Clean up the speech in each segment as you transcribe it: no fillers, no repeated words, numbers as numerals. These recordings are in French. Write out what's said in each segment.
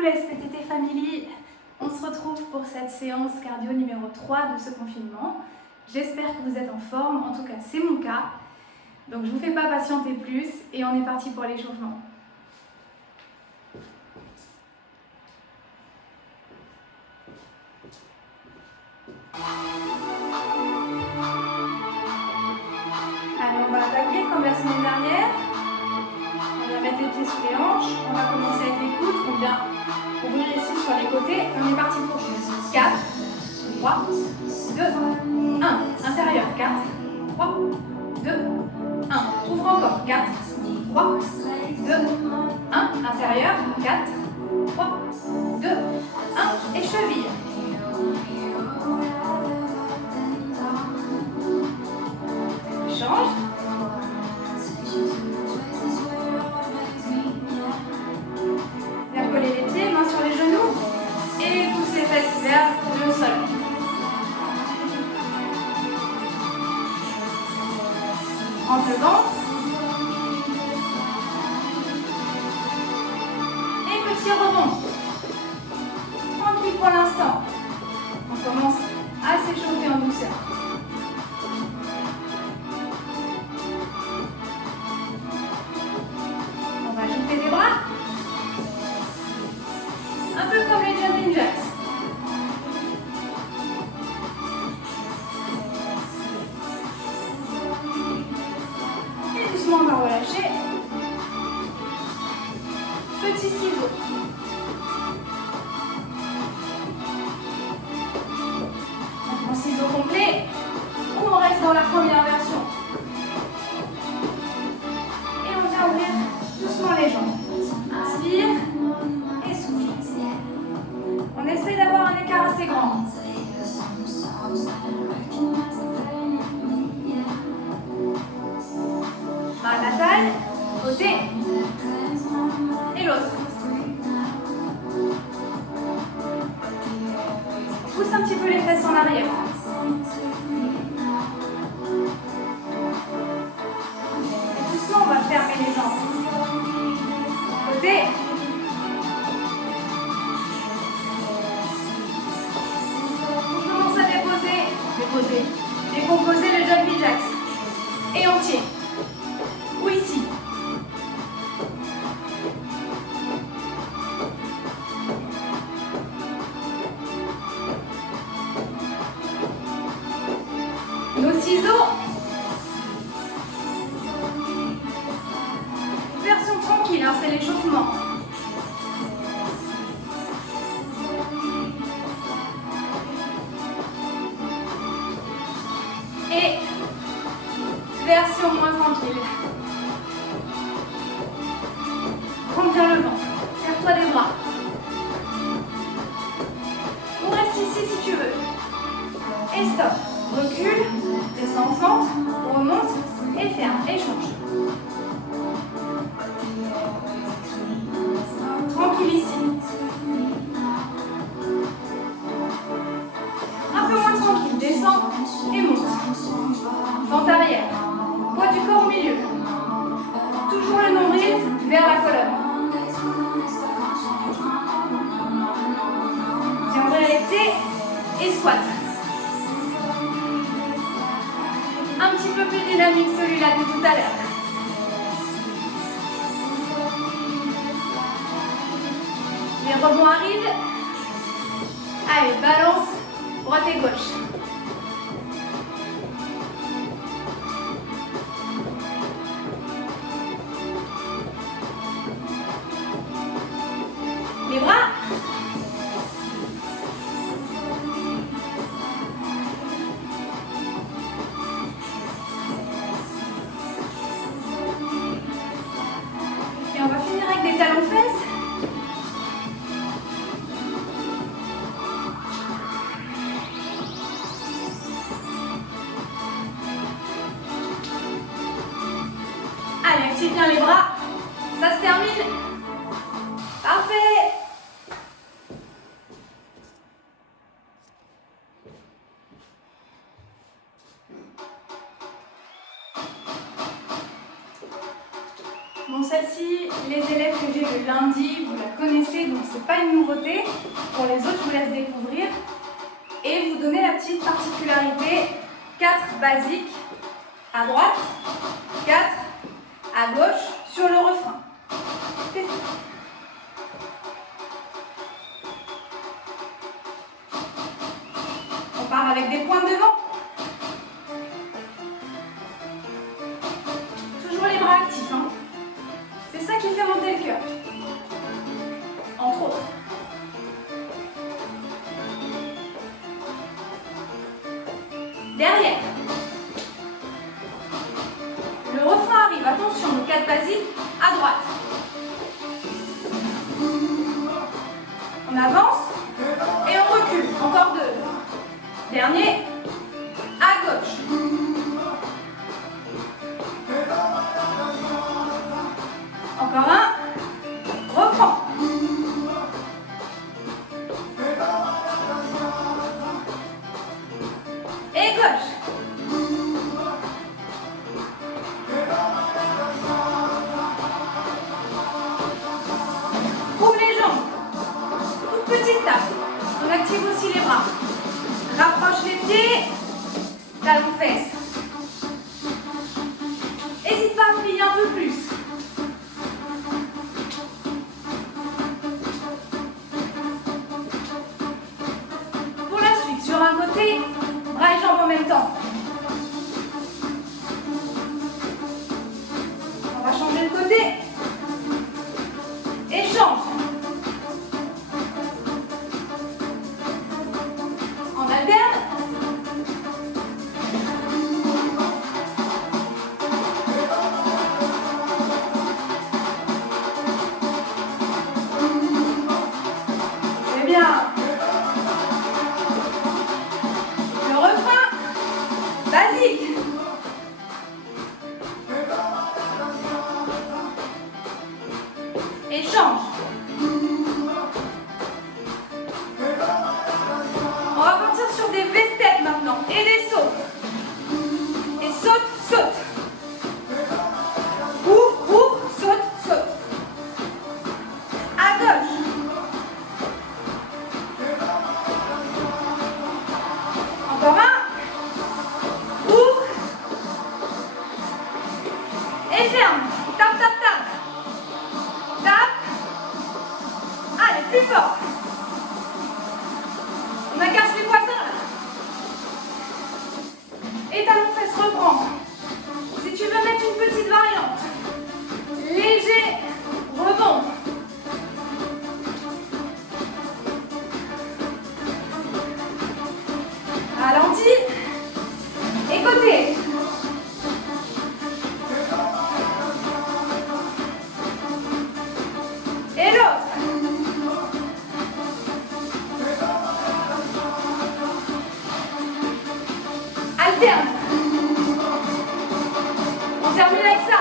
Coucou la SPTT Family, on se retrouve pour cette séance cardio numéro 3 de ce confinement. J'espère que vous êtes en forme, en tout cas c'est mon cas. Donc je ne vous fais pas patienter plus et on est parti pour l'échauffement. Allez, on va attaquer comme la semaine dernière. On va mettre les pieds sous les hanches, on va commencer avec les coudes, on vient ouvrir ici sur les côtés. On est parti pour 4, 3, 2, 1. Intérieur, 4, 3, 2, 1. Ouvre encore, 4, 3, 2, 1. Intérieur, 4, 3, 2, 1. Et cheville. Change. Bien coller les pieds, mains sur les genoux et pousse les fesses vers le sol. Rentre le ventre. Et petit rebond. Tranquille pour l'instant. On commence à s'échauffer en douceur. On va ajouter des bras. Un peu comme les jumping jacks. Et doucement on va relâcher. Petit ciseau. On prend ciseau complet ou on reste dans la première version. Et on vient ouvrir doucement les jambes. Inspire et souffle. On essaie d'avoir un écart assez grand. Main à la taille, côté et l'autre. Pousse un petit peu les fesses en arrière. Et doucement, on va fermer les jambes. Côté. On commence à décomposer le jumping jacks. Et entier. Ou ici. Nos ciseaux. Version tranquille, hein, c'est l'échauffement. Et version moins tranquille. Prends bien le ventre. Serre-toi des bras. On reste ici si tu veux. Et stop. Recule, descends en fente, remonte et ferme. Et change. Tranquille ici. Un peu moins tranquille. Descends et monte. Fente arrière. Poids du corps au milieu. Toujours le nombril vers la colonne. Viens ouvrir les pieds et squat. Un petit peu plus dynamique celui-là que tout à l'heure. Les rebonds arrivent. Allez, balance, droite et gauche. Les bras. Et on va finir avec des talons fesses. Allez, active bien les bras. Ça se termine. Parfait. Bon, celle-ci, les élèves que j'ai le lundi, vous la connaissez, donc c'est pas une nouveauté. Pour les autres, je vous laisse découvrir. Et vous donner la petite particularité, 4 basiques à droite, 4 à gauche sur le refrain. On part avec des pointes devant. Toujours les bras actifs, hein. C'est ça qui fait monter le cœur. Entre autres. Derrière. Le refrain arrive, attention, nos 4 basiques à droite. On avance et on recule. Encore 2. Dernier, à gauche. Encore un. Reprends. Et gauche. Ouvre les jambes. Toute petite tape. On active aussi les bras. Rapproche les pieds. Talons fesses. N'hésite pas à plier un peu plus. Pour la suite, sur un côté, bras et jambes en même temps. On va changer de côté. Et change. On alterne. C'est bien. Le refrain, basique. Et change. On va partir sur des V-steps maintenant et des sauts. Et saute, saute. Ouvre, ouvre, saute, saute. À gauche. Encore un. Ouvre. Et ferme. Tape, tape, tape. Tape. Allez, plus fort. On agace les voisins là. Et talons fesses, reprends. Si tu veux mettre une petite variante, léger rebond. Ralenti. Et côté. Et l'autre. Alterne. On termine avec ça.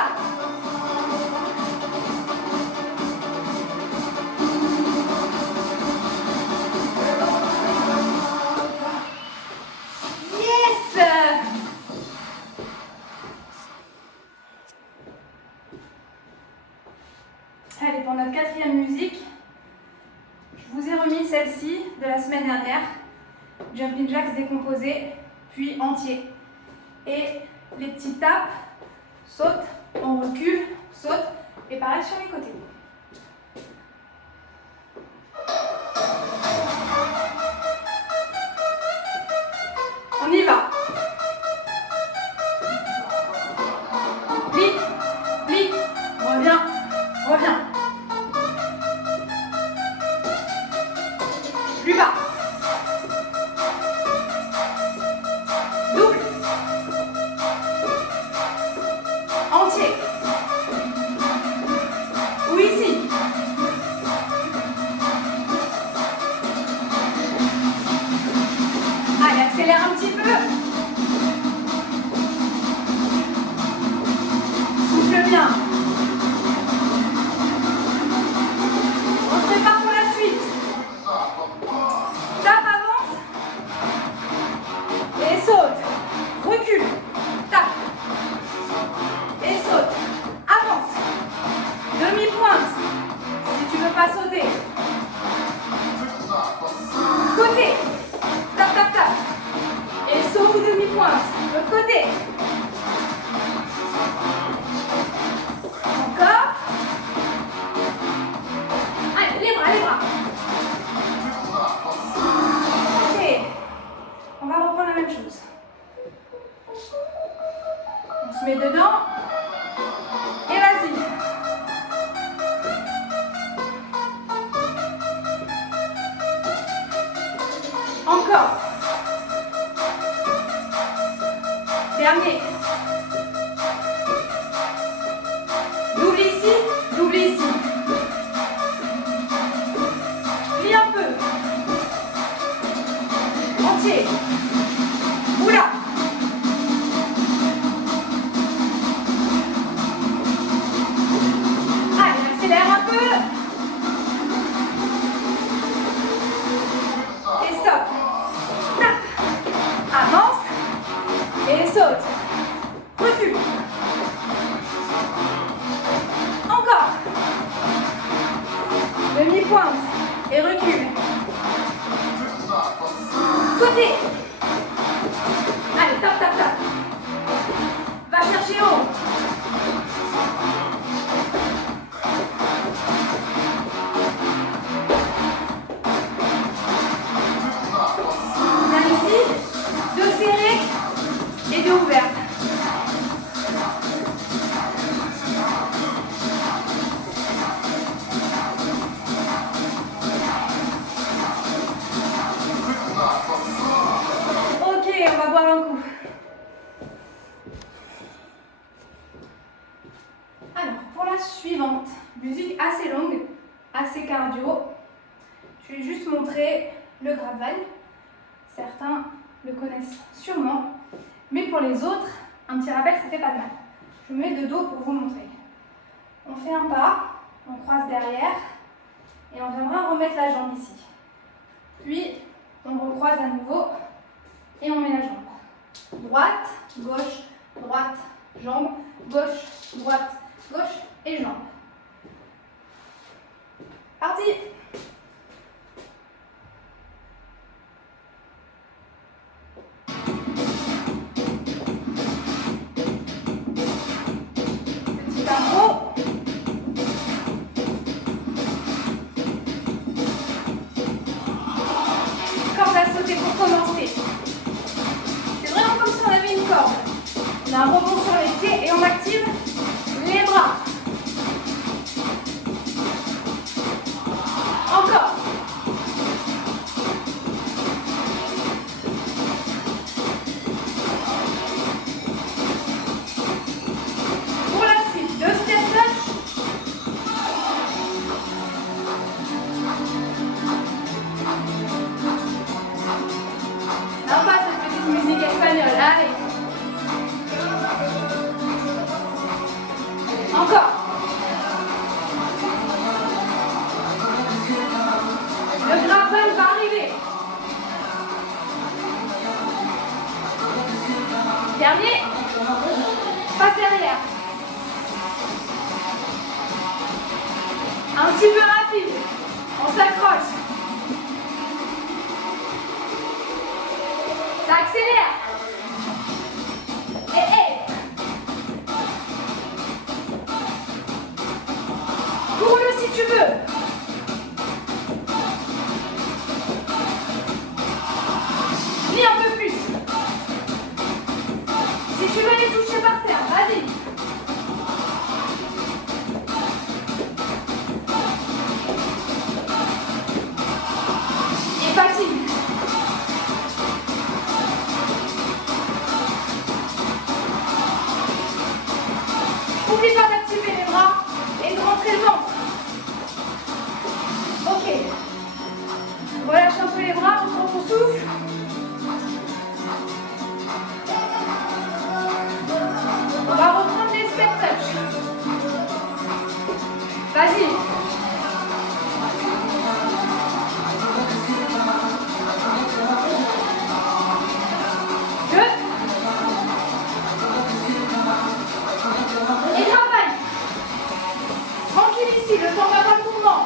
Yes. Allez, pour notre 4e musique, je vous ai remis celle-ci de la semaine dernière. Jumping Jacks décomposé, puis entier. Et les petites tapes, saute, on recule, saute, et pareil sur les côtés. On y va. Plie, plie, reviens, reviens. Plus bas. Double. Entier. Oui, Tu mets dedans. Et vas-y. Encore. Dernier. Double ici, double ici. Plie un peu. Entier. Oula. Allez, accélère un peu. Et stop. Tape. Avance. Et saute. Recule. Encore. Demi-pointe. Et recule. Côté. Allez, tape, tape, tape. Va chercher haut. Bien ici. Deux serrés et deux ouvertes. On va boire un coup. Alors, pour la suivante, musique assez longue, assez cardio. Je vais juste montrer le Gratteval. Certains le connaissent sûrement, mais pour les autres, un petit rappel, ça fait pas de mal. Je me mets de dos pour vous montrer. On fait un pas, on croise derrière et on viendra remettre la jambe ici. Puis, on recroise à nouveau. Et on met la jambe. Droite, gauche, droite, jambe, gauche, droite, gauche et jambe. Parti! Petit intro. Corde à sauter pour commencer. Comme si on avait une corde. On a un rebond sur les pieds et on active les bras. Encore. Pour la suite, deux step touch. Sympa cette petite musique espagnole. Allez. Encore. Le Gratteval va arriver. Dernier. Passe derrière. Un petit peu rapide. On s'accroche. Ça accélère. Cours-le si tu veux. Plie un peu plus. Si tu veux les toucher par terre, vas-y. Et patine. N'oublie pas d'activer les bras et de rentrer le ventre. Ok. Relâche un peu les bras, reprends ton souffle. On va reprendre les step touch. Vas-y. Et travaille. Tranquille ici, le temps d'avoir le mouvement.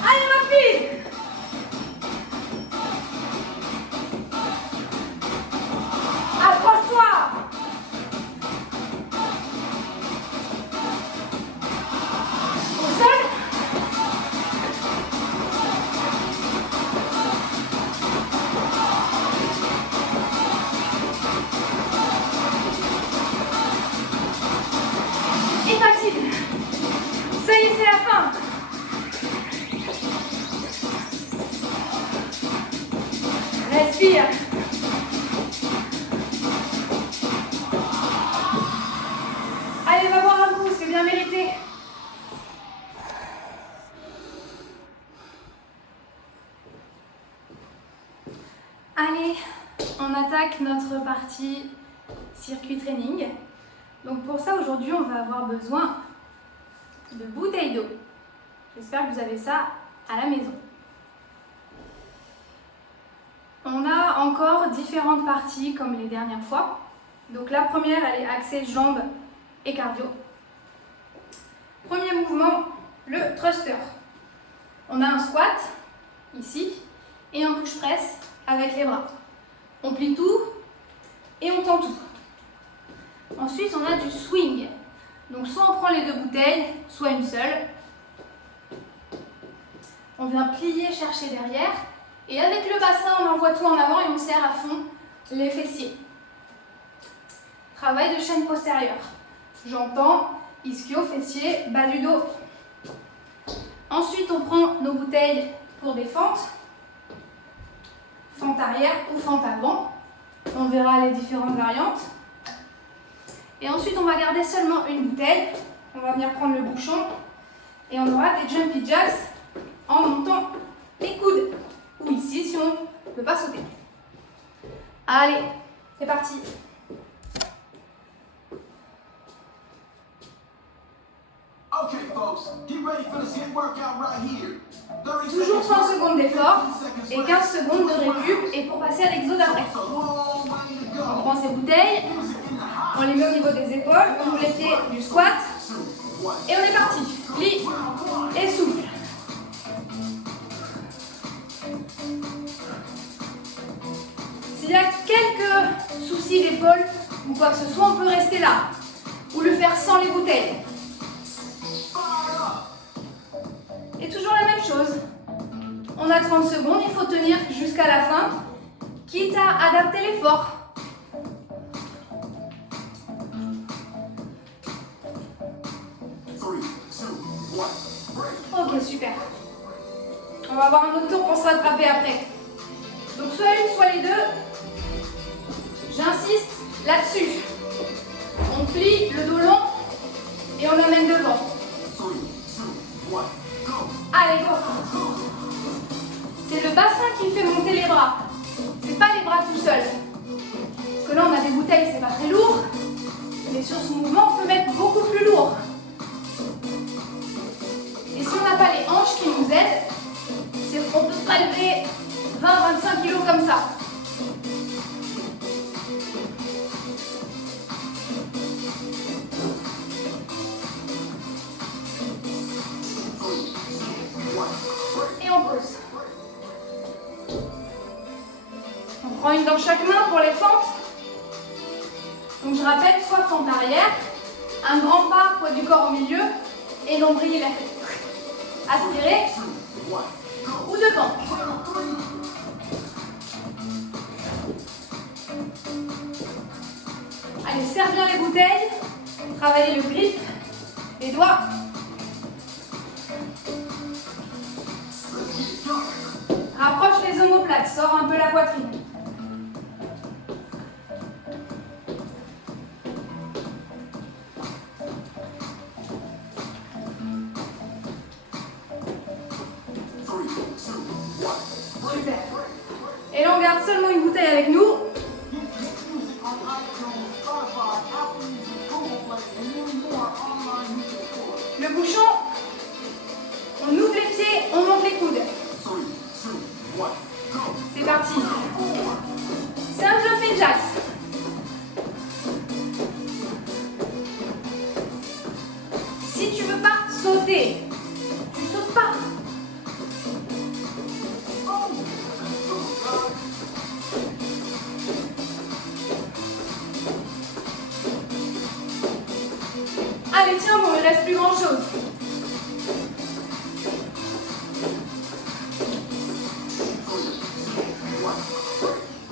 Allez, rapide. Approche-toi. Au sol. Et facile. Ça y est, c'est la fin. Respire. Allez, va boire un coup, c'est bien mérité. Allez, on attaque notre partie circuit training. Donc pour ça, aujourd'hui, on va avoir besoin de bouteilles d'eau. J'espère que vous avez ça à la maison. On a encore différentes parties comme les dernières fois. Donc la première, elle est axée jambes et cardio. Premier mouvement, le thruster. On a un squat, ici, et un push press avec les bras. On plie tout et on tend tout. Ensuite, on a du swing. Donc soit on prend les deux bouteilles, soit une seule. On vient plier, chercher derrière. Et avec le bassin, on envoie tout en avant et on serre à fond les fessiers. Travail de chaîne postérieure. J'entends ischio, fessier, bas du dos. Ensuite, on prend nos bouteilles pour des fentes. Fente arrière ou fente avant. On verra les différentes variantes. Et ensuite, on va garder seulement une bouteille. On va venir prendre le bouchon. Et on aura des jumpy jacks en montant les coudes. Ou ici, si on ne peut pas sauter. Allez, c'est parti. Toujours 30 secondes d'effort et 15 secondes de récup et pour passer à l'exo d'après. On prend ces bouteilles, on les met au niveau des épaules, on ouvre les pieds du squat et on est parti. Plie et souffle. S'il y a quelques soucis d'épaule ou quoi que ce soit, on peut rester là ou le faire sans les bouteilles. Et toujours la même chose. On a 30 secondes, il faut tenir jusqu'à la fin, quitte à adapter l'effort. Ok, super. On va avoir un autre tour pour se rattraper après. Donc soit une, soit les deux. J'insiste là-dessus. On plie le dos long et on amène devant. Allez, go. C'est le bassin qui fait monter les bras. C'est pas les bras tout seuls. Parce que là, on a des bouteilles, c'est pas très lourd. Mais sur ce mouvement, on peut mettre beaucoup plus lourd. Et si on n'a pas les hanches qui nous aident, on peut pas lever 20-25 kg comme ça. Et on pose. On prend une dans chaque main pour les fentes. Donc je rappelle, soit fente arrière, un grand pas, poids du corps au milieu, et nombril aspiré, ou devant. Allez, serre bien les bouteilles, travaillez le grip, les doigts. Rapproche les omoplates, sors un peu la poitrine. Super. Et là, on garde seulement une bouteille avec nous. Le bouchon, on ouvre les pieds, on monte les coudes. C'est parti. C'est un jumping jacks. Si tu veux pas sauter, tu sautes pas. reste plus grand chose.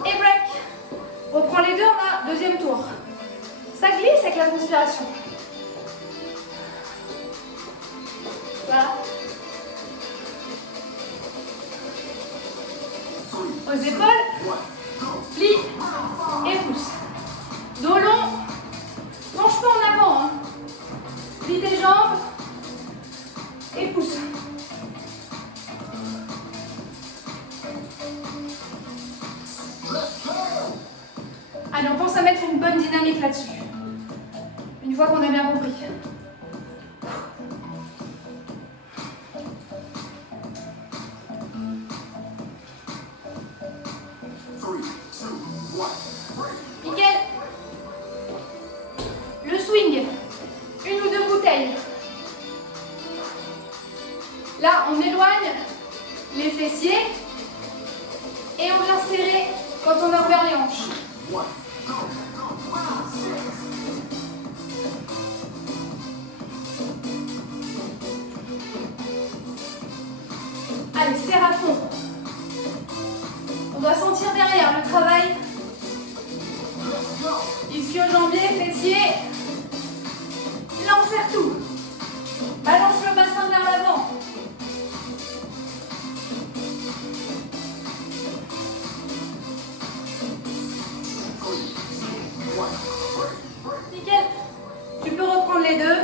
Et break. Reprends les deux, on a deuxième tour. Ça glisse avec la transpiration. Voilà. Aux épaules, plie et pousse. Dos long, penche pas en avant. Hein. Plie tes jambes et pousse. Allez, on pense à mettre une bonne dynamique là-dessus. Une fois qu'on a bien compris. Nickel. Le swing. Une ou deux bouteilles. Là, on éloigne les fessiers et on vient serrer quand on a ouvert les hanches. Allez, serre à fond. On doit sentir derrière le travail. Ischio-jambier, fessier. Là, on serre tout. Balance le bassin vers l'avant. Nickel. Tu peux reprendre les deux,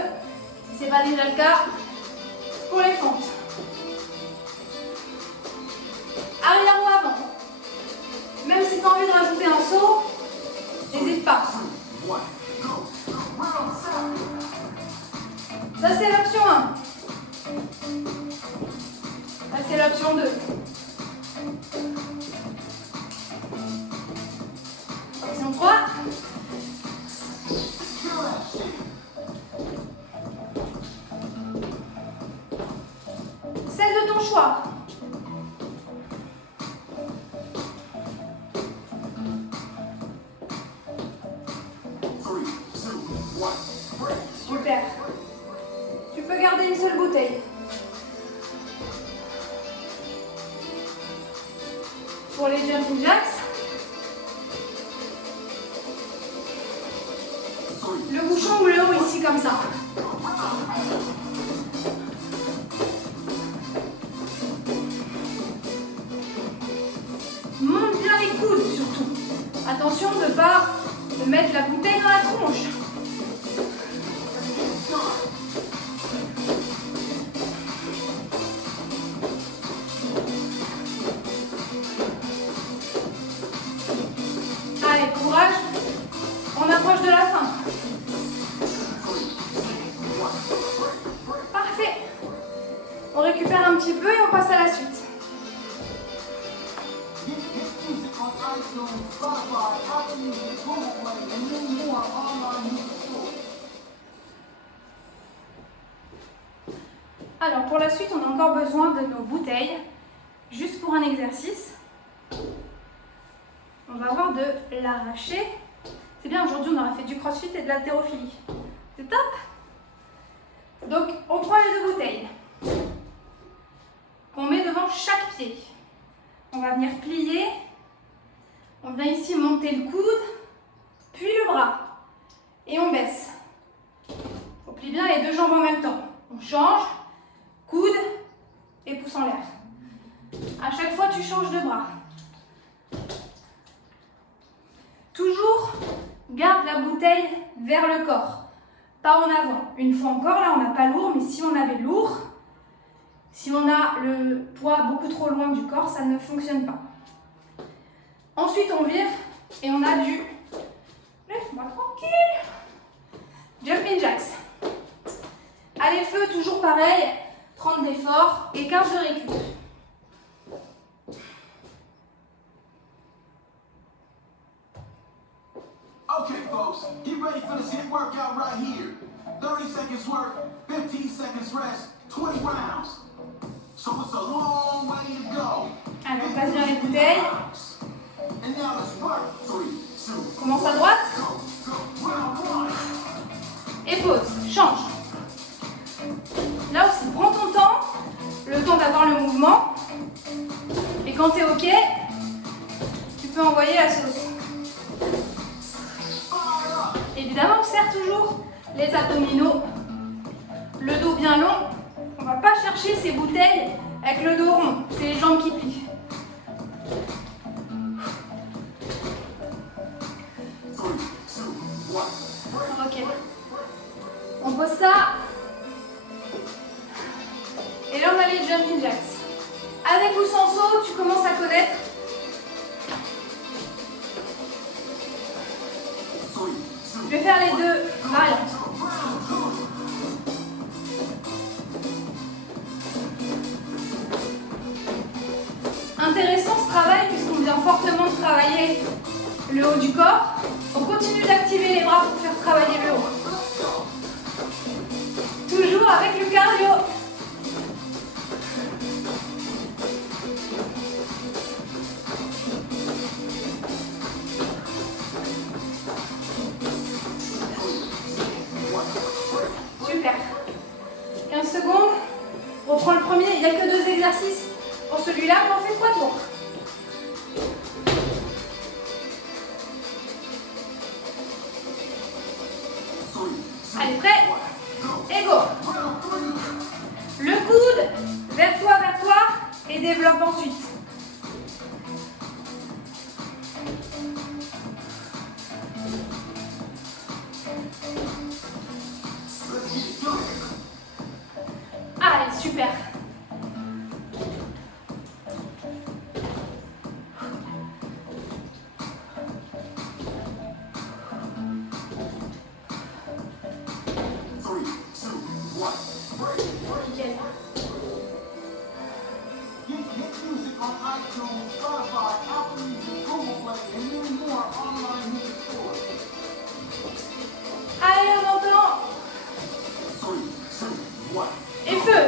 si ce n'est pas déjà le cas, pour les fentes. Arrière ou avant. Même si tu as envie de rajouter un saut, n'hésite pas. Ça, c'est l'option 1. Ça, c'est l'option 2. Option 3. Celle de ton choix. Super. Tu peux garder une seule bouteille. Pour les jumping jacks, le bouchon ou le haut ici comme ça. Monte bien les coudes surtout. Attention de ne pas mettre la bouteille dans la tronche. Allez, courage. On approche de la fin. Parfait. On récupère un petit peu et on passe à la suite. Alors pour la suite, on a encore besoin de nos bouteilles, juste pour un exercice. On va voir de l'arracher. C'est bien, aujourd'hui on aura fait du crossfit et de l'haltérophilie. C'est top. Donc on prend les deux bouteilles qu'on met devant chaque pied. On va venir plier. On vient ici monter le coude, puis le bras. Et on baisse. On plie bien les deux jambes en même temps. On change, coude et pouce en l'air. À chaque fois, tu changes de bras. Toujours, garde la bouteille vers le corps, pas en avant. Une fois encore, là, on n'a pas lourd, mais si on avait lourd, si on a le poids beaucoup trop loin du corps, ça ne fonctionne pas. Ensuite, on vire et on a du... Laisse-moi tranquille. Jumping jacks. Allez, feu, toujours pareil. 30 d'effort et 15 de récup. Okay, folks, get ready for this hit workout right here. 30 seconds work, 15 seconds rest, 20 rounds. So it's a long way to go. Allez, on passe bien les bouteilles. And now let's work. 3, 2, commence à droite. go, go, round 1. Et pause. Change. Là aussi, prends ton temps, le temps d'avoir le mouvement. Et quand tu es OK, tu peux envoyer la sauce. Évidemment, on serre toujours les abdominaux, le dos bien long. On ne va pas chercher ces bouteilles avec le dos rond, c'est les jambes qui plient. Ok. On pose ça. Et là, on a les jumping jacks. Avec ou sans saut, tu commences à connaître. Je vais faire les deux variantes. Intéressant ce travail puisqu'on vient fortement de travailler le haut du corps. On continue d'activer les bras pour faire travailler le haut. Toujours avec le cardio. Super. 15 secondes. On prend le premier. Il n'y a que 2 exercices pour celui-là, mais on fait 3 tours. Allez, prêt? Et go. Le coude vers toi, et développe ensuite. Allez, super. Nickel. Allez, on entend. Et feu.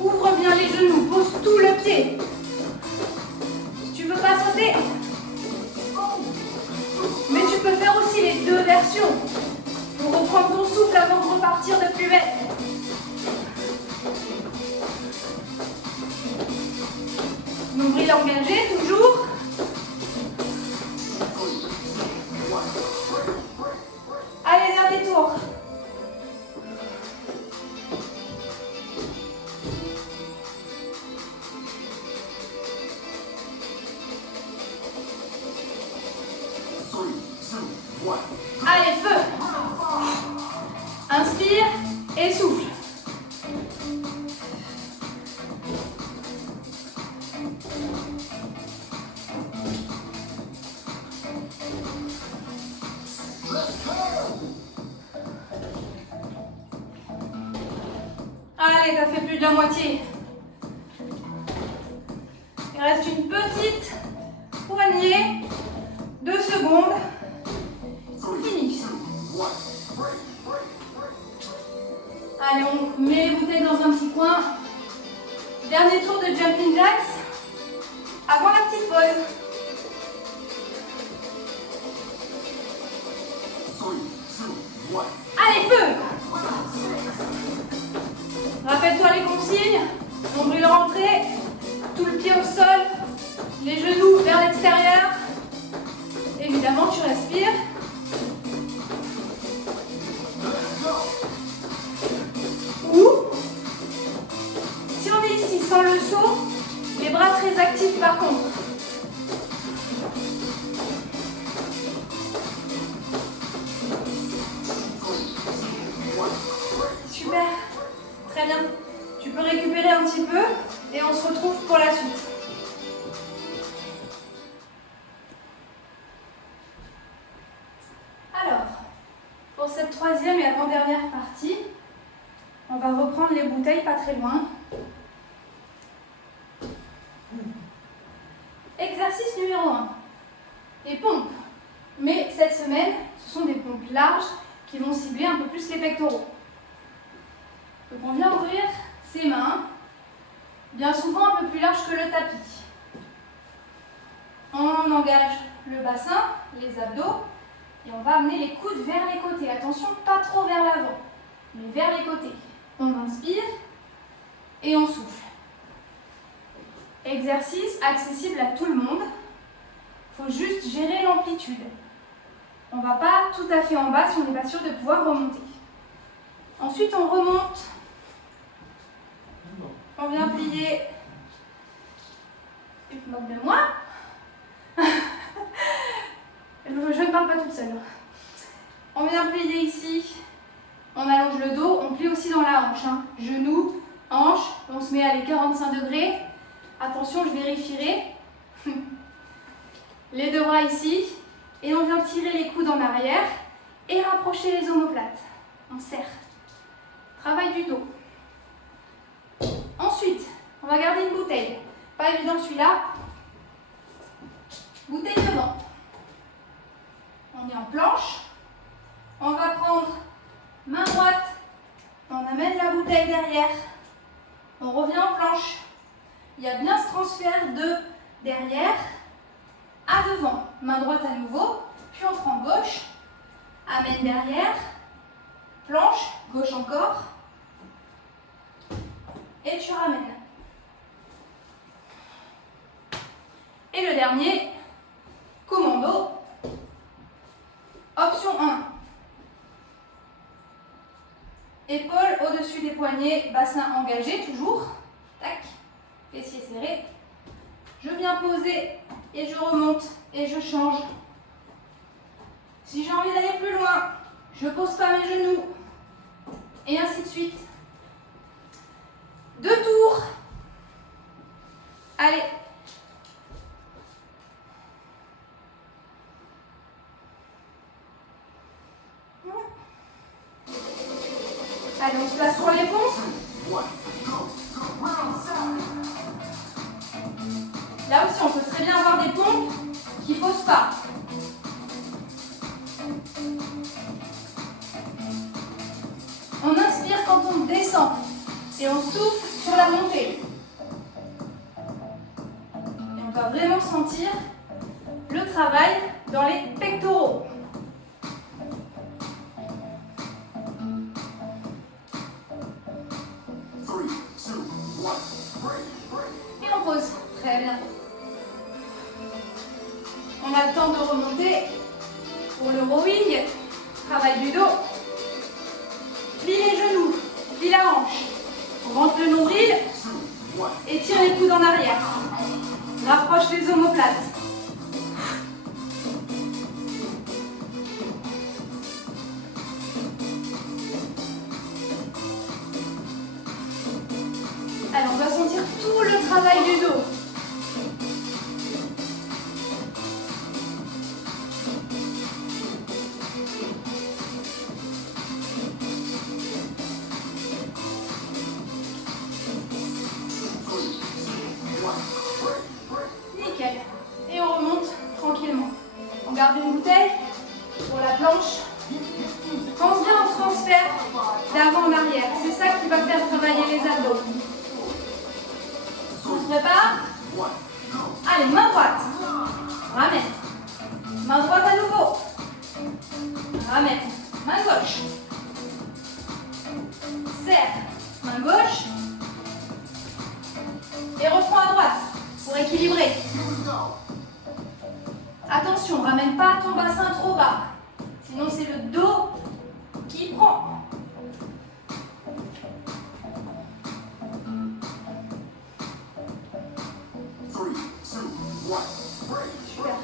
Ouvre bien les genoux, pose tout le pied. Si tu veux pas sauter, mais tu peux faire aussi les 2 versions pour reprendre ton souffle avant de repartir de plus belle. Nombril engagé, toujours. Allez, dernier tour. Allez, feu. Inspire et souffle. Allez, t'as fait plus de la moitié. Il reste une petite poignée de secondes. Fini. Allez, on met les bouteilles dans un petit coin. Dernier tour de jumping jacks avant la petite pause. Allez, feu! Rappelle-toi les consignes. Nombril rentré, tout le pied au sol, les genoux vers l'extérieur. Évidemment, tu respires. Ou, si on est ici sans le saut, les bras très actifs par contre. Super, très bien. Tu peux récupérer un petit peu et on se retrouve pour la suite. Alors, pour cette troisième et avant-dernière partie, on va reprendre les bouteilles pas très loin. Exercice numéro 1, les pompes. Mais cette semaine, ce sont des pompes larges qui vont cibler un peu plus les pectoraux. Donc on vient ouvrir ses mains, bien souvent un peu plus large que le tapis. On engage le bassin, les abdos, et on va amener les coudes vers les côtés. Attention, pas trop vers l'avant, mais vers les côtés. On inspire et on souffle. Exercice accessible à tout le monde. Il faut juste gérer l'amplitude. On ne va pas tout à fait en bas si on n'est pas sûr de pouvoir remonter. Ensuite, on remonte. On vient plier. Tu te moques de moi? Je ne parle pas toute seule. On vient plier ici. On allonge le dos. On plie aussi dans la hanche. Genou, hanche. On se met à les 45 degrés. Attention, je vérifierai. Les deux bras ici. Et on vient tirer les coudes en arrière et rapprocher les omoplates. On serre. Travail du dos. Ensuite, on va garder une bouteille. Pas évident celui-là. Bouteille devant. On est en planche. On va prendre main droite. On amène la bouteille derrière. On revient en planche. Il y a bien ce transfert de derrière à devant. Main droite à nouveau. Puis on prend gauche. Amène derrière. Planche. Gauche encore. Et tu ramènes. Et le dernier, commando, option 1. Épaules au-dessus des poignets, bassin engagé toujours. Tac, fessiers serrés. Je viens poser et je remonte et je change. Si j'ai envie d'aller plus loin, je pose pas mes genoux. Et ainsi de suite. 2 tours. Allez. Allez, on se place pour les pompes. Là aussi, on peut très bien avoir des pompes qui ne posent pas. On inspire quand on descend et on souffle sur la montée. Et on va vraiment sentir le travail dans les pectoraux. Et on pose. Très bien. On a le temps de remonter pour le rowing. Travail du dos. Plie les genoux, plie la hanche. On rentre le nombril et tire les coudes en arrière. Rapproche les omoplates. Allez, on va sentir tout le travail du dos. Nickel. Et on remonte tranquillement. On garde une bouteille pour la planche. Pense bien au transfert d'avant en arrière. C'est ça qui va faire travailler les abdos. On se prépare. Allez, main droite. Ramène. Main droite à nouveau. Ramène. Main gauche. Serre. Main gauche. Et reprends à droite pour équilibrer. Attention, ramène pas ton bassin trop bas. Sinon, c'est le dos qui prend. Super.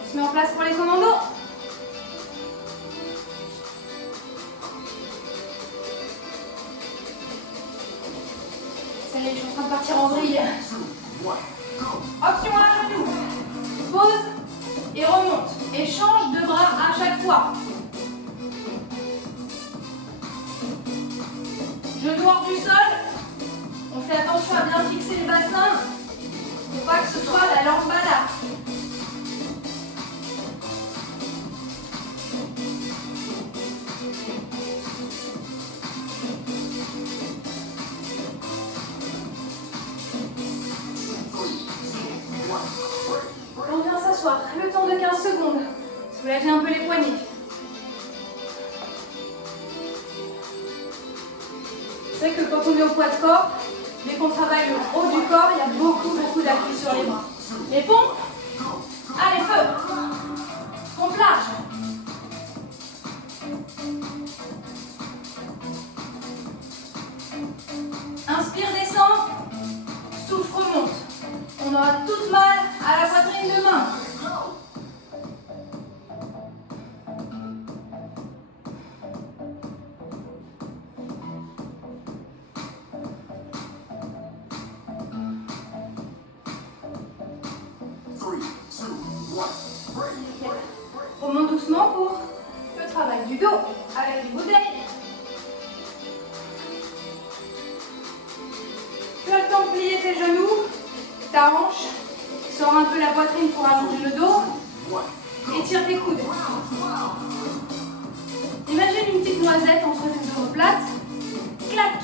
On se met en place pour les commandos. Ça y est, je suis en train de partir en vrille. Option 1, genou. Pose et remonte. Et change de bras à chaque fois. Genou hors du sol. On fait attention à bien fixer les bassins pour pas que ce soit la lambada. de 15 secondes. Soulagez un peu les poignets. C'est vrai que quand on est au poids de corps, dès qu'on travaille le haut du corps, il y a beaucoup d'appui sur les bras. Les pompes. Allez, feu. Pompe large. Inspire, descend. Souffle, remonte. On aura toute mal à la poitrine demain. Remonte doucement pour le travail du dos avec une bouteille. Tu as le temps de plier tes genoux, ta hanche, sors un peu la poitrine pour allonger le dos, étire tes coudes. Imagine une petite noisette entre tes omoplates, clac.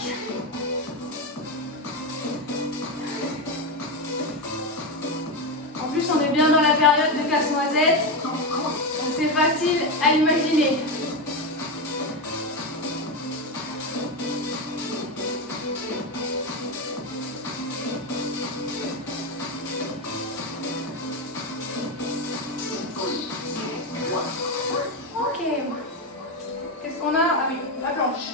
En plus, on est bien dans la période de casse-noisette. C'est facile à imaginer. Ok. Qu'est-ce qu'on a? Ah oui, la planche.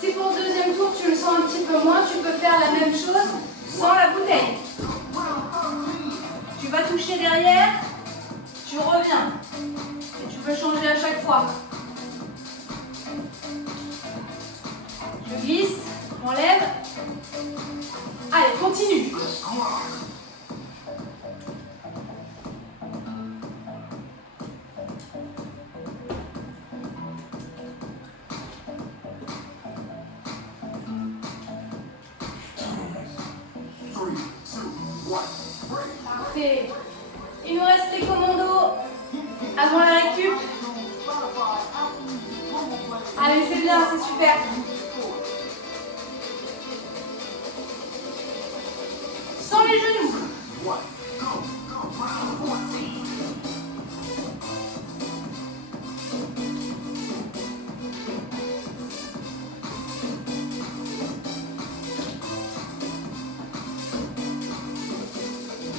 Si pour le deuxième tour tu le sens un petit peu moins, tu peux faire la même chose sans la bouteille. Tu vas toucher derrière, tu reviens. Et tu peux changer à chaque fois. Je glisse, j'enlève. Allez, continue. Parfait. Il nous reste les commandos avant la récup. Allez, c'est bien, c'est super. Sans les genoux.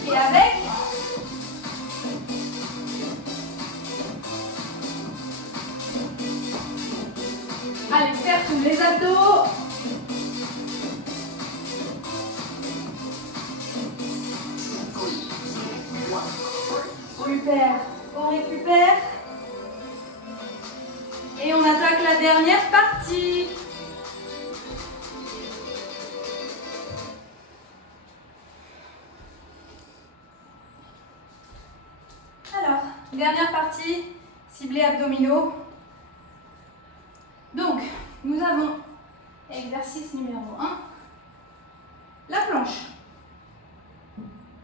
Et avec. Allez, serre tous les abdos. Super. On récupère. Et on attaque la dernière partie. Alors, dernière partie, ciblée abdominaux. Donc, nous avons exercice numéro 1, la planche.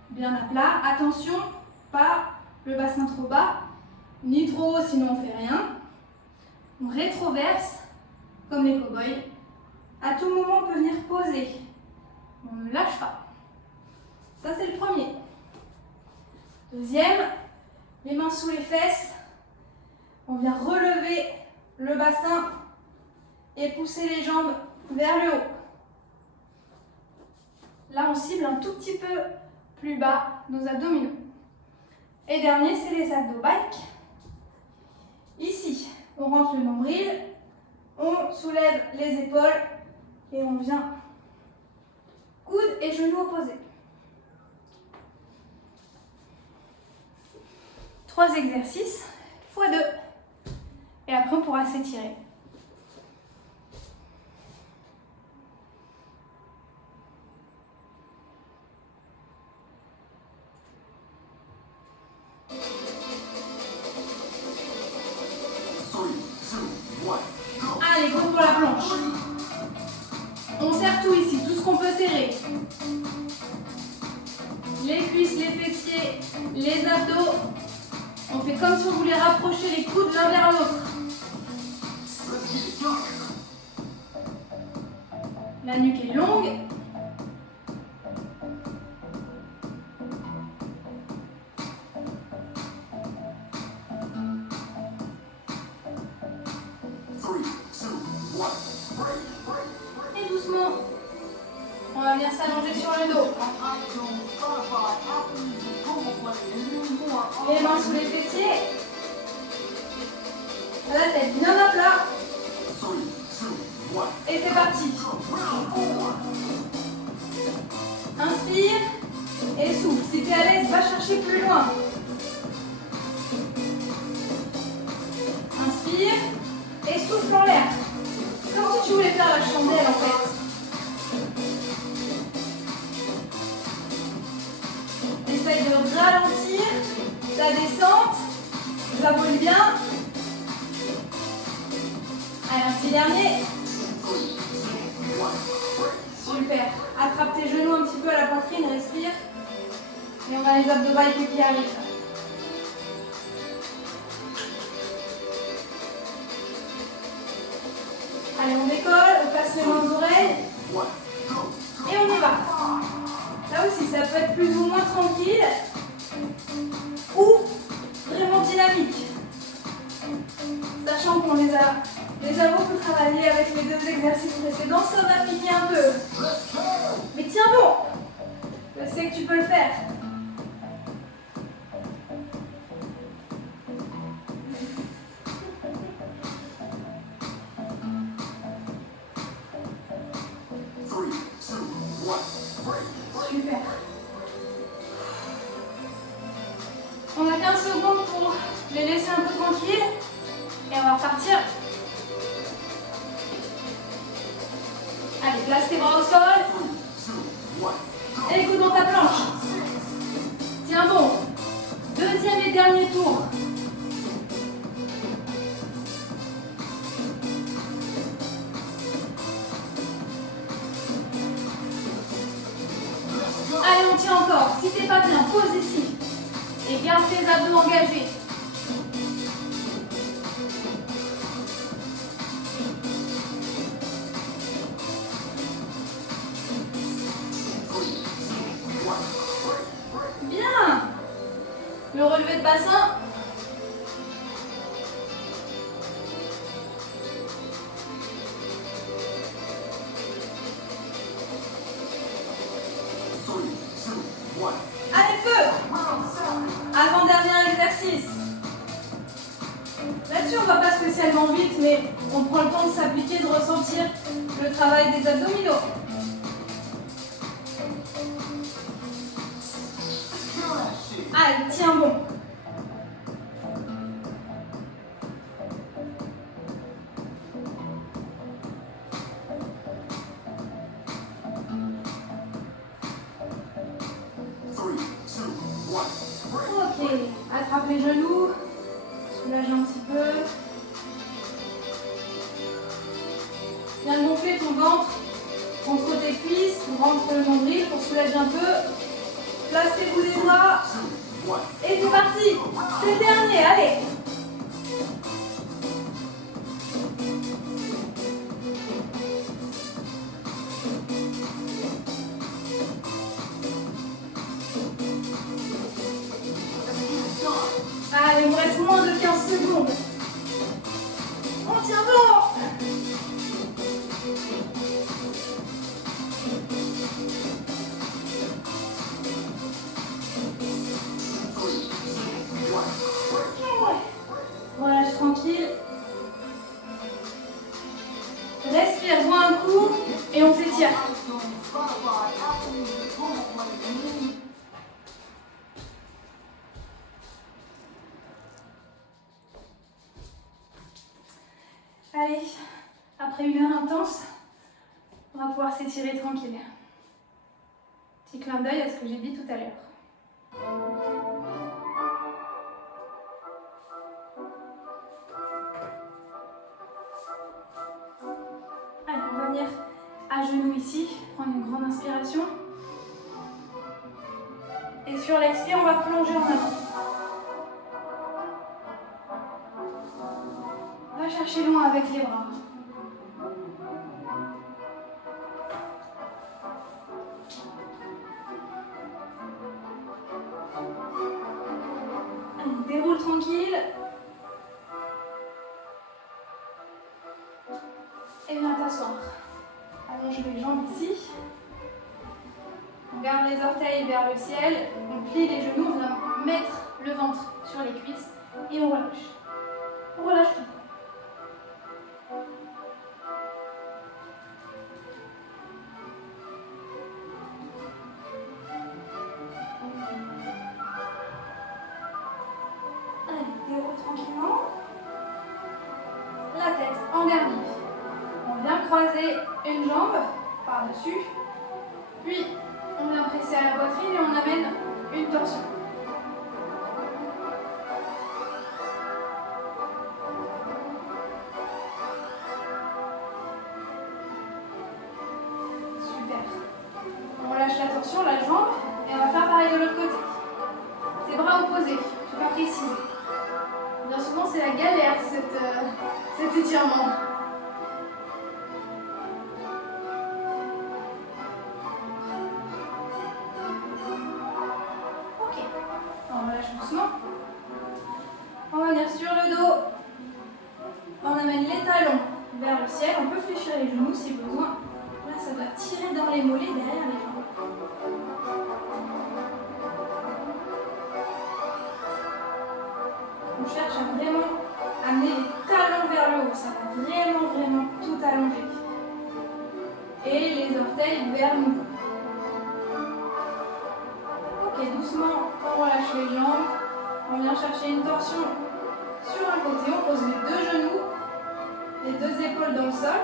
Bien à plat, attention, pas le bassin trop bas, ni trop haut sinon on fait rien. On rétroverse comme les cow-boys. À tout moment on peut venir poser. On ne lâche pas. Ça c'est le premier. Deuxième, les mains sous les fesses. On vient relever le bassin et pousser les jambes vers le haut. Là, on cible un tout petit peu plus bas nos abdominaux. Et dernier, c'est les abdos bike. Ici, on rentre le nombril, on soulève les épaules et on vient coude et genoux opposés. 3 exercices, x 2. Et après, on pourra s'étirer. Allez, go pour la planche. On serre tout ici, tout ce qu'on peut serrer. Les cuisses, les fessiers, les abdos. On fait comme si on voulait rapprocher les coudes l'un vers l'autre. La nuque est longue. Et doucement, on va venir s'allonger sur le dos. Les mains sous les fessiers. La tête bien à plat. Et c'est parti. Inspire et souffle. Si tu es à l'aise, va chercher plus loin. Inspire et souffle en l'air. Comme si tu voulais faire la chandelle en fait. Essaye de ralentir ta descente. Ça brûle bien. Allez, un petit dernier. Super. Attrape tes genoux un petit peu à la poitrine, respire. Et on a les abdos qui arrivent. Allez, on décolle, on passe les mains aux oreilles. Et on y va. Là aussi, ça peut être plus ou moins tranquille. Ou vraiment dynamique. Sachant qu'on les a beaucoup travaillé avec les deux exercices précédents, ça va piquer un peu. Mais tiens bon, je sais que tu peux le faire. Super. On a 15 secondes pour les laisser un peu tranquilles. Et on va repartir. Allez, place tes bras au sol. Et les coudes dans ta planche. Tiens bon. Deuxième et dernier tour. Allez, on tient encore. Si t'es pas bien, pose ici. Et garde tes abdos engagés. Bien. Le relevé de bassin. Allez, feu. Avant-dernier exercice. Là-dessus, on ne va pas spécialement vite, mais on prend le temps de s'appliquer, de ressentir le travail des abdominaux. Allez, tiens bon. Ok, attrape les genoux, soulage un petit peu. Viens gonfler ton ventre contre tes cuisses, rentre le nombril pour soulager un peu. Place tes bouts des bras. Et c'est parti. C'est le dernier, allez. Allez, il me reste moins de 15 secondes. On tient bon. Relâche tranquille. Respire, bois un coup et on s'étire. Allez, après une heure intense, on va pouvoir s'étirer tranquille. Petit clin d'œil à ce que j'ai dit tout à l'heure. Allez, on va venir à genoux ici, prendre une grande inspiration. Et sur l'expire, on va plonger en avant. Va chercher loin avec les bras. Allez, déroule tranquille. Et viens t'asseoir. Allonge les jambes ici. On garde les orteils vers le ciel. On plie les genoux. On va mettre le ventre sur les cuisses. Et on relâche. On relâche tout. Tranquillement. La tête en garni. On vient croiser une jambe par-dessus. Puis, on vient presser à la poitrine et on amène une torsion. Super. On relâche la torsion, la jambe, et on va faire pareil de l'autre côté. C'est bras opposés, je ne vais pas préciser. Bien souvent, c'est la galère, cet étirement. Ok, on relâche doucement. On va venir sur le dos. On amène les talons vers le ciel. On peut fléchir les genoux si besoin. Là, ça doit tirer dans les mollets derrière les jambes. On cherche à vraiment amener les talons vers le haut. Ça va vraiment tout allonger. Et les orteils vers nous. Ok, doucement, on relâche les jambes. On vient chercher une torsion sur un côté. On pose les deux genoux, les deux épaules dans le sol.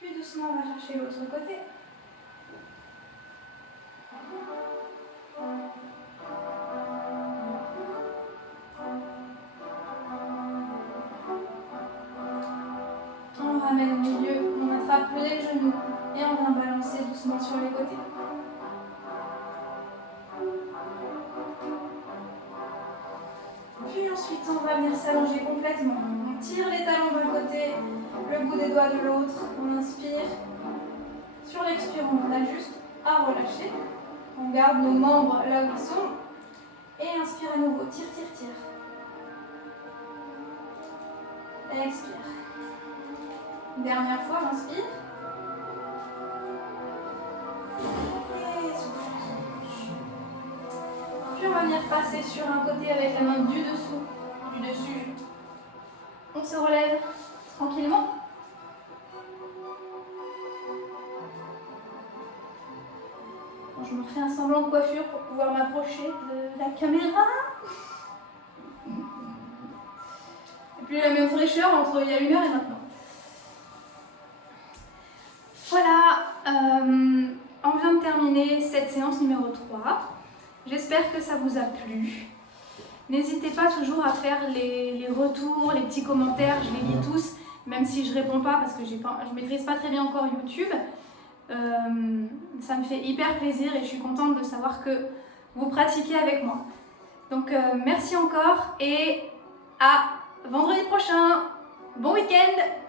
Puis doucement, on va chercher l'autre côté. On ramène au milieu, on attrape les genoux et on vient balancer doucement sur les côtés. Puis ensuite, on va venir s'allonger complètement. On tire les talons d'un côté, le bout des doigts de l'autre. On inspire. Sur l'expirant, on a juste à relâcher. On garde nos membres là où ils sont. Et inspire à nouveau. Tire, tire, tire. Expire. Dernière fois, inspire. Et souffle. Puis on va venir passer sur un côté avec la main du dessous, du dessus. On se relève tranquillement. Bon, je me refais un semblant de coiffure pour pouvoir m'approcher de la caméra. Et puis la même fraîcheur entre il y a 1 heure et maintenant. Voilà, on vient de terminer cette séance numéro 3. J'espère que ça vous a plu. N'hésitez pas toujours à faire les retours, les petits commentaires, je les lis tous, même si je ne réponds pas parce que je ne maîtrise pas très bien encore YouTube. Ça me fait hyper plaisir et je suis contente de savoir que vous pratiquez avec moi. Donc merci encore et à vendredi prochain. Bon week-end!